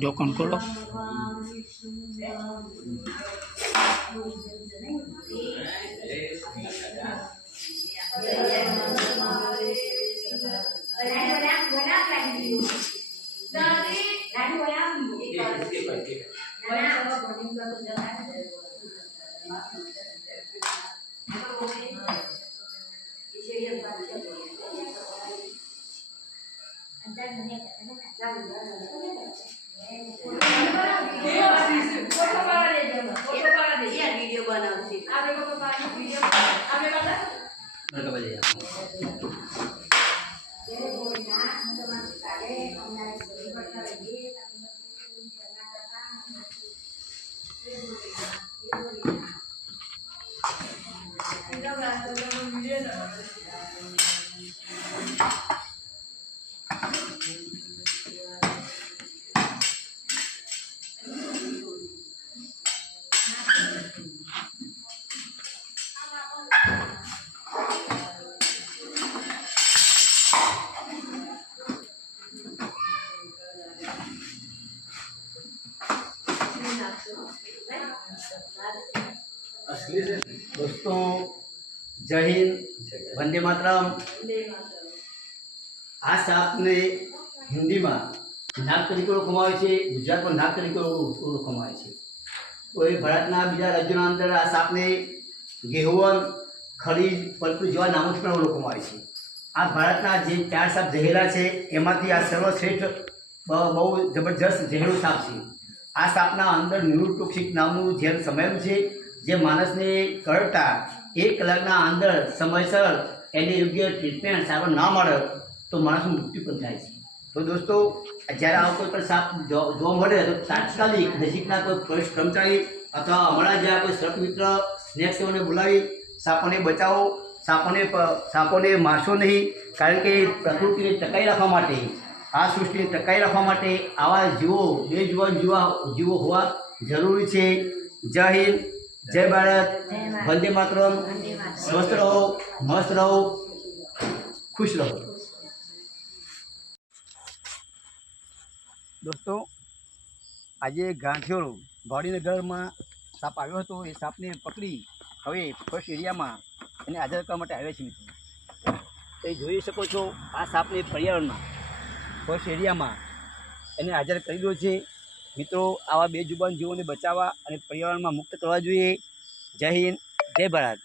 जो कौन को दोस्तों जय हिंद, वंदे मातरम। આ સાપને હિન્દીમાં નાગ તરીકે ઓળખવામાં આવે છે, ગુજરાતમાં નાગ તરીકે ઓળખવામાં આવે છે। કોઈ ભારતના બીજા રાજ્યોના અંદર આ સાપને ગેહુવન, ખરીજ, પલપુ જેવા નામોથી પણ ઓળખવામાં આવે છે। આ ભારતના જે 4 સાપ ઝેરીલા છે એમાંથી આ સર્વશ્રેષ્ઠ બહુ જબરજસ્ત ઝેરીલો સાપ છે। આ સાપના અંદર ન્યુરોટોક્સિક નામનું ઝેર સમાયેલું છે, જે માણસને કરડતા 1 કલાકના અંદર સમયસર એને યોગ્ય ટ્રીટમેન્ટ સારવાર ના મળે તો માણસનું મૃત્યુ પણ થાય છે। તો દોસ્તો, જ્યારે આવો કોઈ પણ સાપ જોવા મળે તો તાત્કાલિક નજીકના કોઈ પોલીસ કર્મચારી અથવા અમારા જ્યાં કોઈ સર્પ મિત્ર સ્નેક સેવને બોલાવી સાપોને બચાવો। સાપોને મારશો નહીં, કારણ કે પ્રકૃતિને ટકાવી રાખવા માટે, આ સૃષ્ટિને ટકાવી રાખવા માટે આવા જીવો, બેજુબાન જીવો હોવા જરૂરી છે। જય હિન્દ, જય ભારત, વંદે માતરમ। સ્વસ્થ રહો, મસ્ત રહો, ખુશ રહો। દોસ્તો, આજે ગાંઠિયોળ ગાંધીનગરમાં સાપ આવ્યો હતો। એ સાપને પકડી હવે ફર્સ્ટ એરિયામાં એને હાજર કરવા માટે આવ્યા છે મિત્રો। તો જોઈ શકો છો, આ સાપને પર્યાવરણમાં ફર્સ્ટ એરિયામાં એને હાજર કરી દો છે। મિત્રો, આવા બેજુબાન જીવોને બચાવવા અને પર્યાવરણમાં મુક્ત કરવા જોઈએ। જય હિન્દ, જય ભારત।